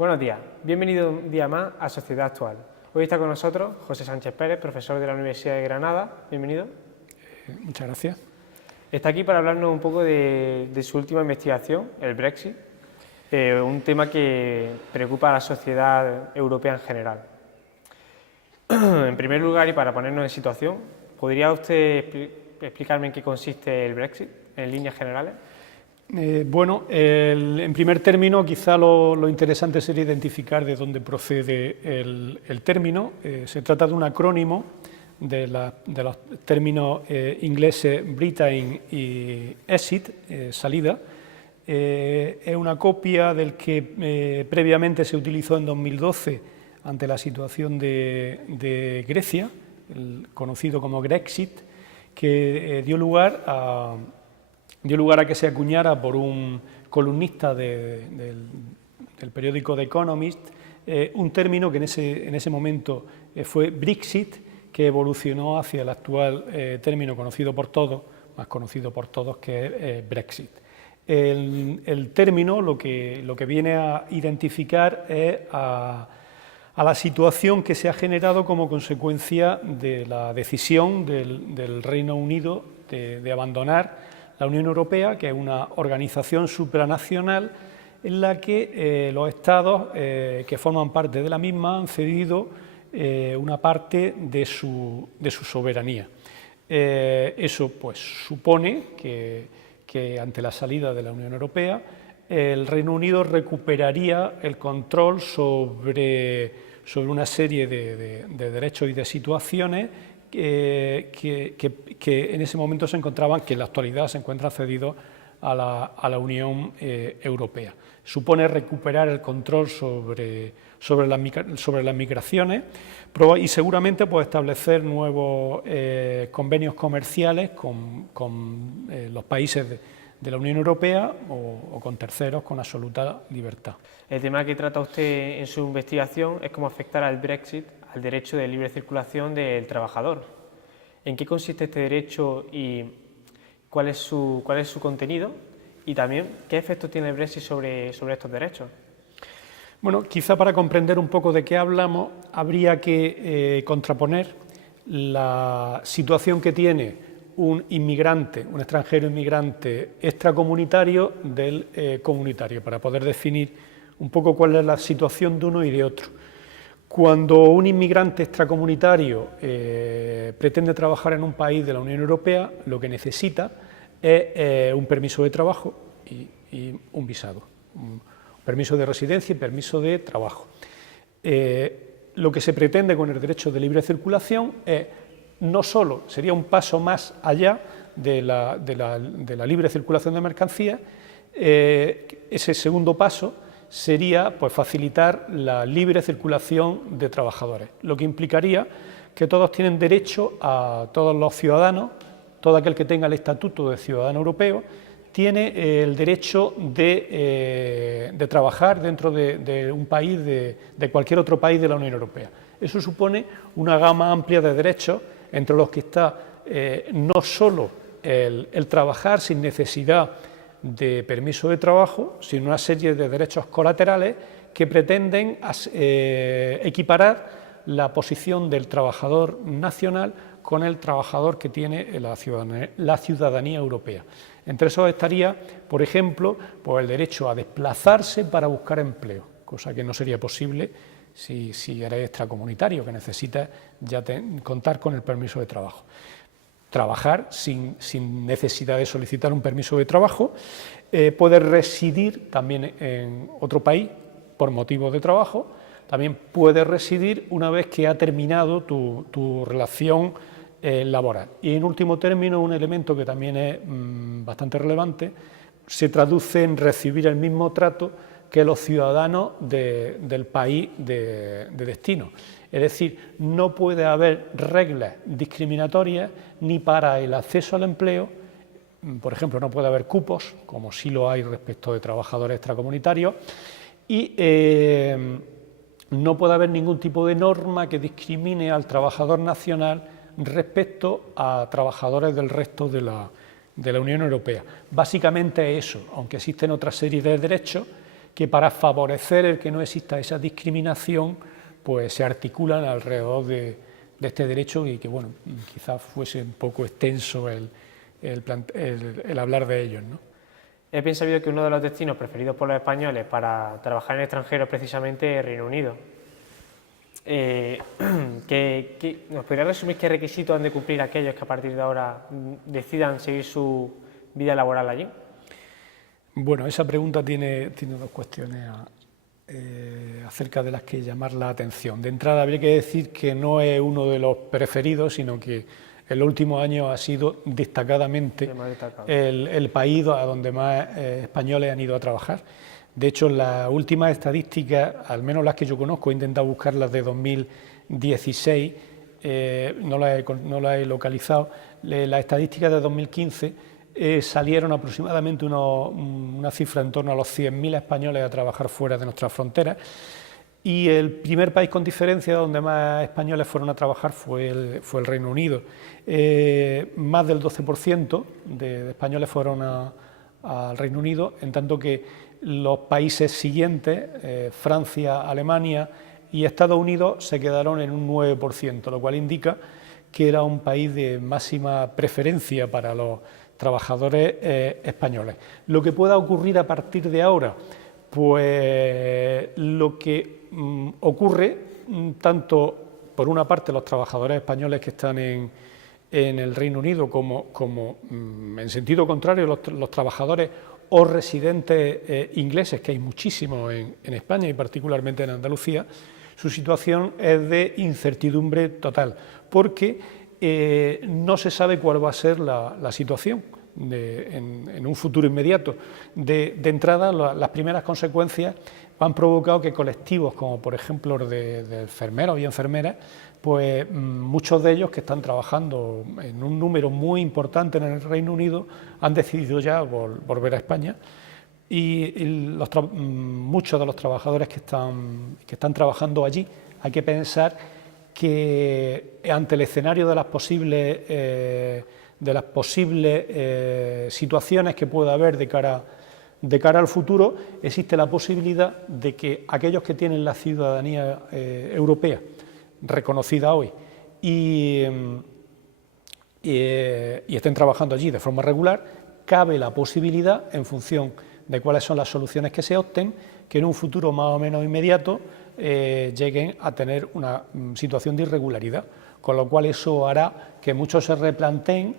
Buenos días, bienvenido un día más a Sociedad Actual. Hoy está con nosotros José Sánchez Pérez, profesor de la Universidad de Granada. Bienvenido. Muchas gracias. Está aquí para hablarnos un poco de su última investigación, el Brexit, un tema que preocupa a la sociedad europea en general. En primer lugar, y para ponernos en situación, ¿podría usted explicarme en qué consiste el Brexit, en líneas generales? En primer término, quizá lo interesante sería identificar de dónde procede el término. Se trata de un acrónimo de los términos ingleses Britain y Exit, salida. Es una copia del que previamente se utilizó en 2012 ante la situación de Grecia, conocido como Grexit, que dio lugar a que se acuñara por un columnista del periódico The Economist un término que en ese momento fue Brexit, que evolucionó hacia el actual término conocido por todos, más conocido por todos, que es Brexit. El término lo que viene a identificar es a la situación que se ha generado como consecuencia de la decisión del Reino Unido de abandonar la Unión Europea, que es una organización supranacional en la que los estados que forman parte de la misma han cedido una parte de su soberanía. Eso pues supone que ante la salida de la Unión Europea el Reino Unido recuperaría el control sobre una serie de derechos y de situaciones que en ese momento se encontraban, que en la actualidad se encuentran cedidos a la Unión Europea. Supone recuperar el control sobre las migraciones y seguramente pues, establecer nuevos convenios comerciales con los países de la Unión Europea o con terceros con absoluta libertad. El tema que trata usted en su investigación es cómo afectar al Brexit al derecho de libre circulación del trabajador. ¿En qué consiste este derecho y cuál es su contenido? Y también, ¿qué efectos tiene el Brexit sobre estos derechos? Bueno, quizá para comprender un poco de qué hablamos, habría que contraponer la situación que tiene un inmigrante, un extranjero inmigrante extracomunitario del comunitario, para poder definir un poco cuál es la situación de uno y de otro. Cuando un inmigrante extracomunitario pretende trabajar en un país de la Unión Europea, lo que necesita es un permiso de trabajo y un visado, un permiso de residencia y permiso de trabajo. Lo que se pretende con el derecho de libre circulación es no solo, sería un paso más allá de la libre circulación de mercancías, ese segundo paso sería pues, facilitar la libre circulación de trabajadores, lo que implicaría que todos tienen derecho a todos los ciudadanos, todo aquel que tenga el estatuto de ciudadano europeo, tiene el derecho de trabajar dentro de un país, de cualquier otro país de la Unión Europea. Eso supone una gama amplia de derechos, entre los que está no solo el trabajar sin necesidad de permiso de trabajo, sino una serie de derechos colaterales que pretenden equiparar la posición del trabajador nacional con el trabajador que tiene la ciudadanía europea. Entre esos estaría, por ejemplo, pues el derecho a desplazarse para buscar empleo, cosa que no sería posible si eres extracomunitario, que necesitas ya contar con el permiso de trabajo. Trabajar sin necesidad de solicitar un permiso de trabajo, poder residir también en otro país por motivos de trabajo, también puedes residir una vez que ha terminado tu relación laboral. Y en último término, un elemento que también es bastante relevante, se traduce en recibir el mismo trato que los ciudadanos del país de destino. Es decir, no puede haber reglas discriminatorias ni para el acceso al empleo, por ejemplo, no puede haber cupos, como sí lo hay respecto de trabajadores extracomunitarios, y no puede haber ningún tipo de norma que discrimine al trabajador nacional respecto a trabajadores del resto de la Unión Europea. Básicamente es eso, aunque existen otra serie de derechos que para favorecer el que no exista esa discriminación, pues se articulan alrededor de este derecho y que, bueno, quizás fuese un poco extenso el hablar de ellos, ¿no? He bien sabido que uno de los destinos preferidos por los españoles para trabajar en el extranjero es precisamente el Reino Unido. ¿Nos podría resumir qué requisitos han de cumplir aquellos que a partir de ahora decidan seguir su vida laboral allí? Bueno, esa pregunta tiene dos cuestiones acerca de las que llamar la atención. De entrada, habría que decir que no es uno de los preferidos, sino que en los últimos años ha sido destacadamente el país a donde más españoles han ido a trabajar. De hecho, las últimas estadísticas, al menos las que yo conozco, he intentado buscarlas de 2016, no las he localizado. Las estadísticas de 2015 salieron aproximadamente una cifra en torno a los 100.000 españoles a trabajar fuera de nuestras fronteras. Y el primer país con diferencia donde más españoles fueron a trabajar fue el Reino Unido. Más del 12% de españoles fueron al Reino Unido, en tanto que los países siguientes, Francia, Alemania y Estados Unidos, se quedaron en un 9%, lo cual indica que era un país de máxima preferencia para los trabajadores españoles. Lo que pueda ocurrir a partir de ahora, pues lo que ocurre, tanto por una parte los trabajadores españoles que están en el Reino Unido como en sentido contrario los trabajadores o residentes ingleses, que hay muchísimos en España y particularmente en Andalucía, su situación es de incertidumbre total, porque no se sabe cuál va a ser la situación en un futuro inmediato. De entrada, las primeras consecuencias han provocado que colectivos como por ejemplo de enfermeros y enfermeras, pues muchos de ellos que están trabajando en un número muy importante en el Reino Unido han decidido ya volver a España y muchos de los trabajadores que están trabajando allí, hay que pensar que ante el escenario de las posibles situaciones que pueda haber de cara al futuro, existe la posibilidad de que aquellos que tienen la ciudadanía europea reconocida hoy y estén trabajando allí de forma regular, cabe la posibilidad, en función de cuáles son las soluciones que se opten, que en un futuro más o menos inmediato lleguen a tener una situación de irregularidad, con lo cual eso hará que muchos se replanteen,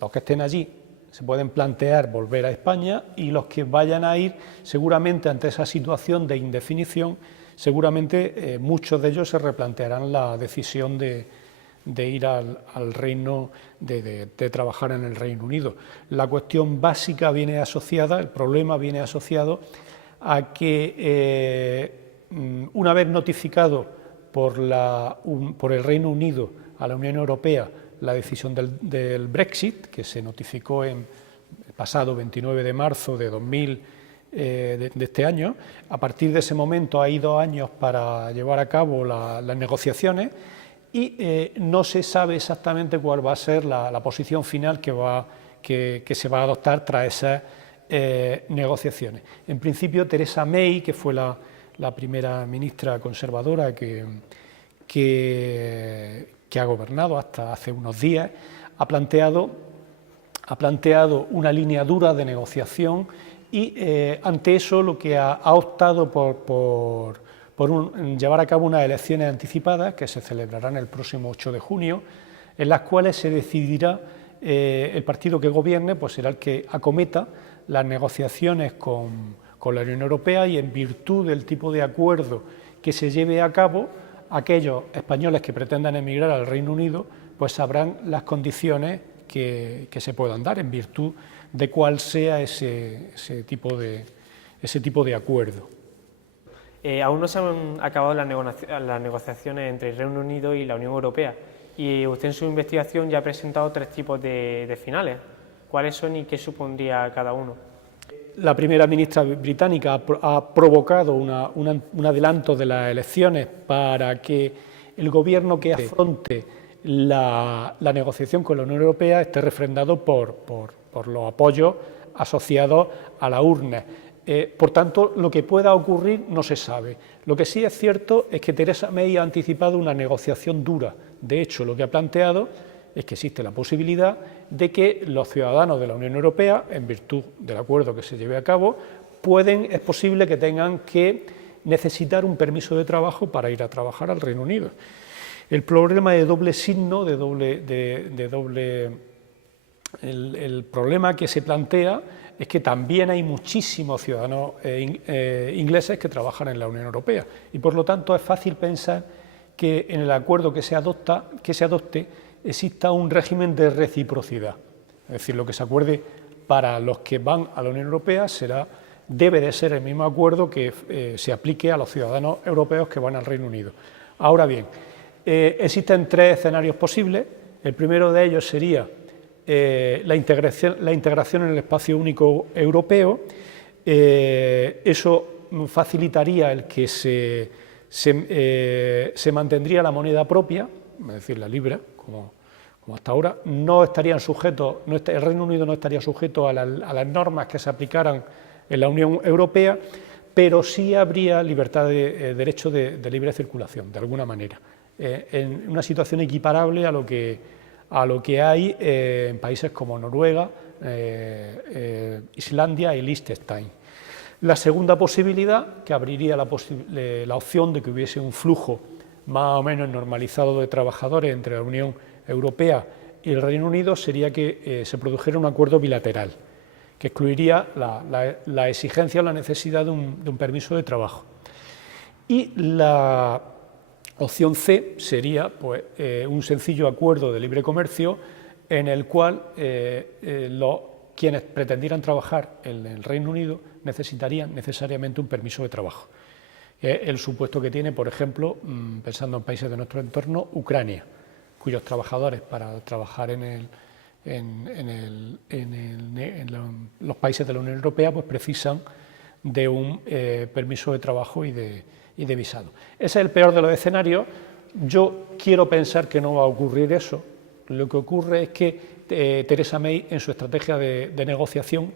los que estén allí se pueden plantear volver a España y los que vayan a ir, seguramente ante esa situación de indefinición, seguramente muchos de ellos se replantearán la decisión de ir al Reino, de trabajar en el Reino Unido. La cuestión básica viene asociada, el problema viene asociado a que una vez notificado por el Reino Unido a la Unión Europea la decisión del Brexit, que se notificó el pasado 29 de marzo de este año, a partir de ese momento hay 2 años para llevar a cabo las negociaciones y no se sabe exactamente cuál va a ser la posición final que se va a adoptar tras esas negociaciones. En principio, Theresa May, que fue la primera ministra conservadora que ha gobernado hasta hace unos días, ha planteado una línea dura de negociación y ante eso lo que ha optado por llevar a cabo unas elecciones anticipadas que se celebrarán el próximo 8 de junio, en las cuales se decidirá el partido que gobierne, pues será el que acometa las negociaciones con la Unión Europea y en virtud del tipo de acuerdo que se lleve a cabo, aquellos españoles que pretendan emigrar al Reino Unido pues sabrán las condiciones que se puedan dar en virtud de cuál sea ese tipo de acuerdo. Aún no se han acabado las negociaciones entre el Reino Unido y la Unión Europea y usted en su investigación ya ha presentado 3 tipos de finales. ¿Cuáles son y qué supondría cada uno? La primera ministra británica ha provocado un adelanto de las elecciones para que el gobierno que afronte la negociación con la Unión Europea esté refrendado por los apoyos asociados a la urna. Por tanto, lo que pueda ocurrir no se sabe. Lo que sí es cierto es que Theresa May ha anticipado una negociación dura. De hecho, lo que ha planteado es que existe la posibilidad de que los ciudadanos de la Unión Europea, en virtud del acuerdo que se lleve a cabo, es posible que tengan que necesitar un permiso de trabajo para ir a trabajar al Reino Unido. El problema de doble signo, el problema que se plantea es que también hay muchísimos ciudadanos ingleses que trabajan en la Unión Europea y por lo tanto es fácil pensar que en el acuerdo que se adopte exista un régimen de reciprocidad. Es decir, lo que se acuerde para los que van a la Unión Europea debe de ser el mismo acuerdo que se aplique a los ciudadanos europeos que van al Reino Unido. Ahora bien, existen tres escenarios posibles. El primero de ellos sería la integración en el espacio único europeo. Eso facilitaría el que se mantendría la moneda propia, es decir, la libra, como hasta ahora. No estarían sujetos, el Reino Unido no estaría sujeto a las normas que se aplicaran en la Unión Europea, pero sí habría libertad de derecho de libre circulación, de alguna manera, en una situación equiparable a lo que hay en países como Noruega, Islandia y Liechtenstein. La segunda posibilidad, que abriría la opción de que hubiese un flujo más o menos normalizado de trabajadores entre la Unión Europea y el Reino Unido, sería que se produjera un acuerdo bilateral, que excluiría la exigencia o la necesidad de un permiso de trabajo. Y la opción C sería pues, un sencillo acuerdo de libre comercio en el cual quienes pretendieran trabajar en el Reino Unido necesitarían necesariamente un permiso de trabajo. El supuesto que tiene, por ejemplo, pensando en países de nuestro entorno, Ucrania, cuyos trabajadores para trabajar en los países de la Unión Europea pues precisan de un permiso de trabajo y de visado. Ese es el peor de los escenarios. Yo quiero pensar que no va a ocurrir eso. Lo que ocurre es que Theresa May, en su estrategia de negociación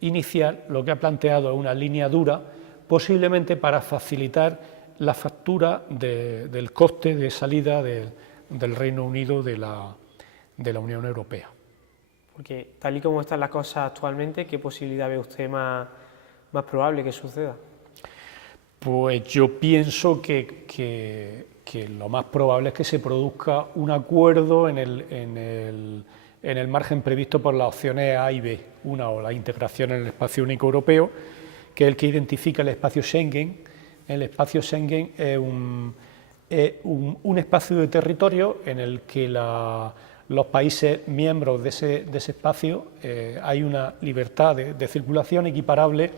inicial, lo que ha planteado es una línea dura, posiblemente para facilitar la factura del coste de salida del Reino Unido de la Unión Europea. Porque tal y como están las cosas actualmente, ¿qué posibilidad ve usted más probable que suceda? Pues yo pienso que lo más probable es que se produzca un acuerdo en el margen previsto por las opciones A y B. Una, o la integración en el espacio único europeo, que es el que identifica el espacio Schengen. El espacio Schengen es un espacio de territorio en el que los países miembros de ese espacio hay una libertad de circulación equiparable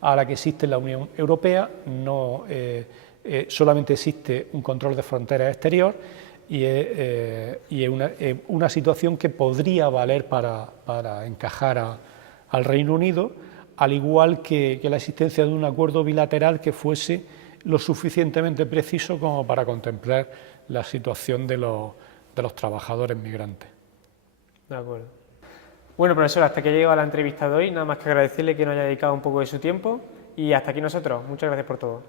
a la que existe en la Unión Europea. No, solamente existe un control de fronteras exterior y es una situación que podría valer para encajar al Reino Unido, al igual que la existencia de un acuerdo bilateral que fuese lo suficientemente preciso como para contemplar la situación de los trabajadores migrantes. De acuerdo. Bueno, profesor, hasta aquí ha llegado la entrevista de hoy. Nada más que agradecerle que nos haya dedicado un poco de su tiempo y hasta aquí nosotros. Muchas gracias por todo.